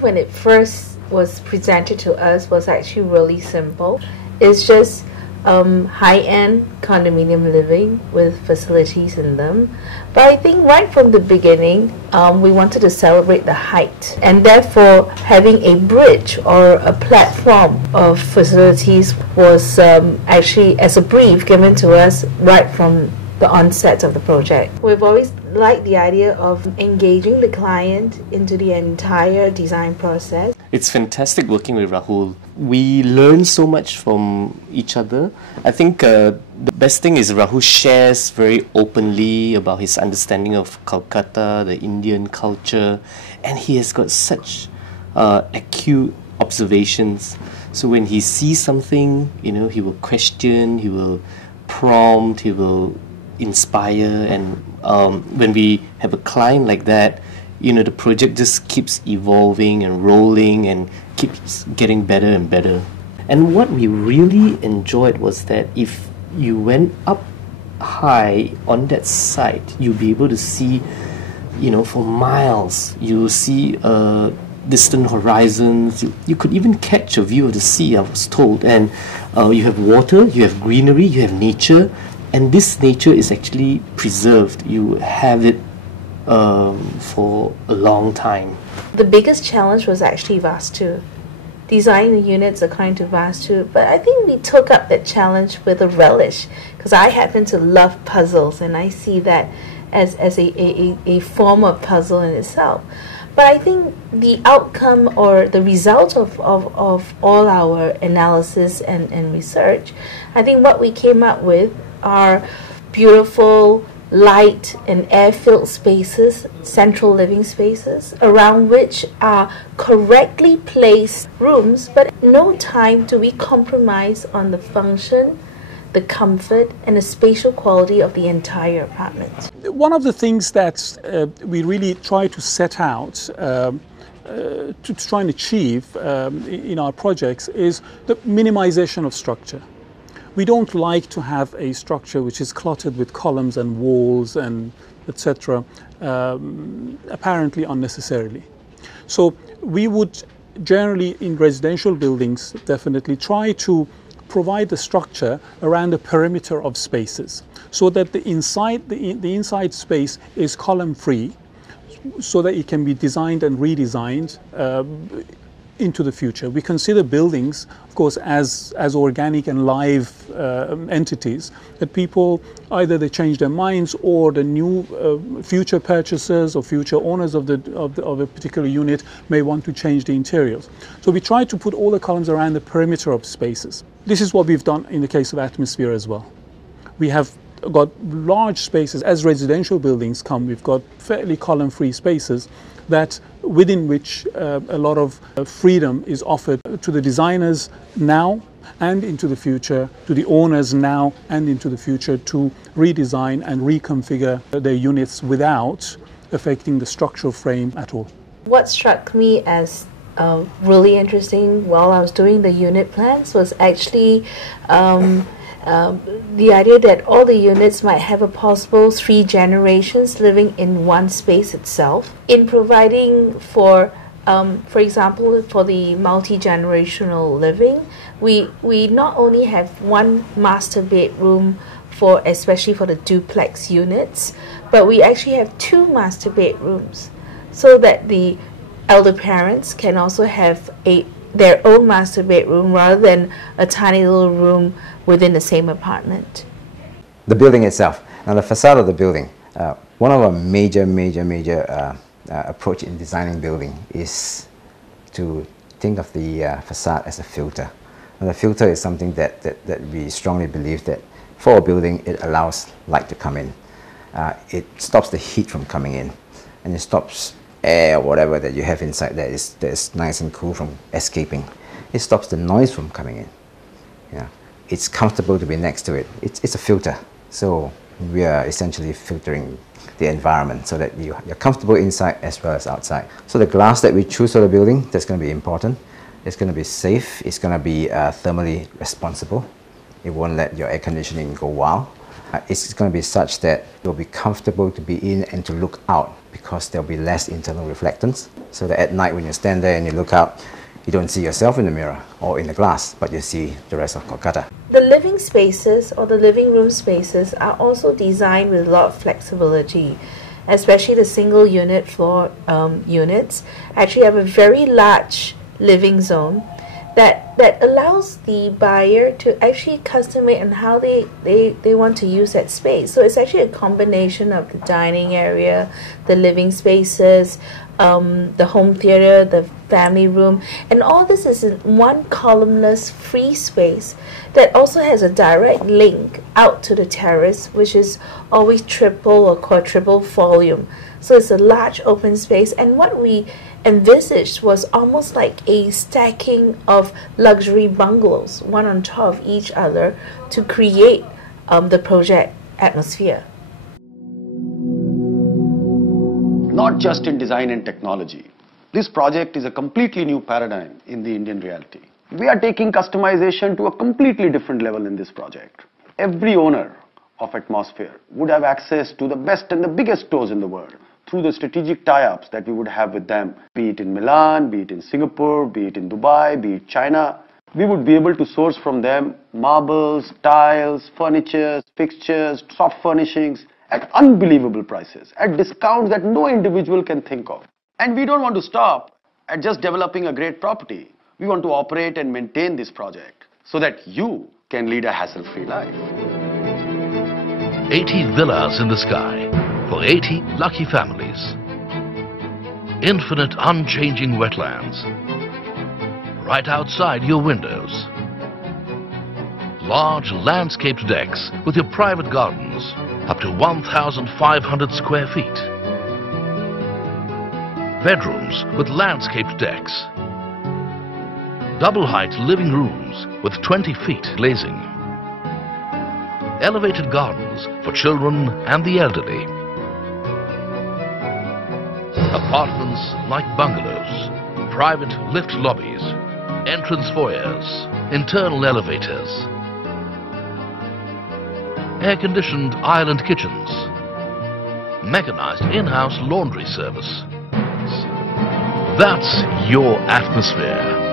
think when it first was presented to us was actually really simple. It's just high-end condominium living with facilities in them. But I think right from the beginning, we wanted to celebrate the height, and therefore having a bridge or a platform of facilities was actually as a brief given to us right from the onset of the project. We've always liked the idea of engaging the client into the entire design process. It's fantastic working with Rahul. We learn so much from each other. I think the best thing is Rahul shares very openly about his understanding of Kolkata, the Indian culture, and he has got such acute observations. So when he sees something, you know, he will question, he will prompt, he will inspire, and when we have a client like that, you know, the project just keeps evolving and rolling and keeps getting better and better. And what we really enjoyed was that if you went up high on that site, you'll be able to see, you know, for miles. You'll see distant horizons. You could even catch a view of the sea, I was told. And you have water, you have greenery, you have nature, and this nature is actually preserved. You have it for a long time. The biggest challenge was actually Vastu. Designing the units according to Vastu, but I think we took up that challenge with a relish, because I happen to love puzzles and I see that as a form of puzzle in itself. But I think the outcome or the result of all our analysis and research, I think what we came up with are beautiful, light and air-filled spaces, central living spaces, around which are correctly placed rooms, but at no time do we compromise on the function, the comfort and the spatial quality of the entire apartment. One of the things that we really try to set out to try and achieve in our projects is the minimization of structure. We don't like to have a structure which is cluttered with columns and walls and etc. Apparently unnecessarily. So we would generally in residential buildings definitely try to provide the structure around the perimeter of spaces so that the inside space is column free, so that it can be designed and redesigned into the future. We consider buildings, of course, as organic and live entities that people either they change their minds or the new future purchasers or future owners of a particular unit may want to change the interiors. So we try to put all the columns around the perimeter of spaces. This is what we've done in the case of Atmosphere as well. We have got large spaces. As residential buildings come, we've got fairly column-free spaces that within which a lot of freedom is offered to the designers now and into the future, to the owners now and into the future to redesign and reconfigure their units without affecting the structural frame at all. What struck me as really interesting while I was doing the unit plans was actually the idea that all the units might have a possible 3 generations living in one space itself. In providing for example, for the multi-generational living, we not only have one master bedroom especially for the duplex units, but we actually have 2 master bedrooms so that the elder parents can also have their own master bedroom rather than a tiny little room within the same apartment. The building itself, now the facade of the building, one of our major approach in designing building is to think of the facade as a filter. And the filter is something that we strongly believe that for a building it allows light to come in. It stops the heat from coming in, and it stops air or whatever that you have inside that is nice and cool from escaping. It stops the noise from coming in. Yeah. It's comfortable to be next to it. It's a filter. So we are essentially filtering the environment so that you're comfortable inside as well as outside. So the glass that we choose for the building, that's going to be important. It's going to be safe. It's going to be thermally responsible. It won't let your air conditioning go wild. It's going to be such that you'll be comfortable to be in and to look out. because there'll be less internal reflectance, so that at night when you stand there and you look out, you don't see yourself in the mirror or in the glass, but you see the rest of Kolkata. The living spaces or the living room spaces are also designed with a lot of flexibility, especially the single unit floor units actually have a very large living zone that allows the buyer to actually customize on how they want to use that space. So it's actually a combination of the dining area, the living spaces, the home theater, the family room, and all this is in one columnless free space that also has a direct link out to the terrace, which is always triple or quadruple volume. So it's a large open space, and what we envisaged was almost like a stacking of luxury bungalows, one on top of each other, to create the project atmosphere. Not just in design and technology. This project is a completely new paradigm in the Indian reality. We are taking customization to a completely different level in this project. Every owner of Atmosphere would have access to the best and the biggest stores in the world through the strategic tie-ups that we would have with them, be it in Milan, be it in Singapore, be it in Dubai, be it China. We would be able to source from them marbles, tiles, furniture, fixtures, soft furnishings at unbelievable prices, at discounts that no individual can think of. And we don't want to stop at just developing a great property. We want to operate and maintain this project so that you can lead a hassle-free life. 80 villas in the sky for 80 lucky families. Infinite unchanging wetlands right outside your windows. Large landscaped decks with your private gardens up to 1,500 square feet. Bedrooms with landscaped decks. Double height living rooms with 20 feet glazing. Elevated gardens for children and the elderly. Apartments like bungalows, private lift lobbies, entrance foyers, internal elevators, air-conditioned island kitchens, mechanized in-house laundry service. That's your atmosphere.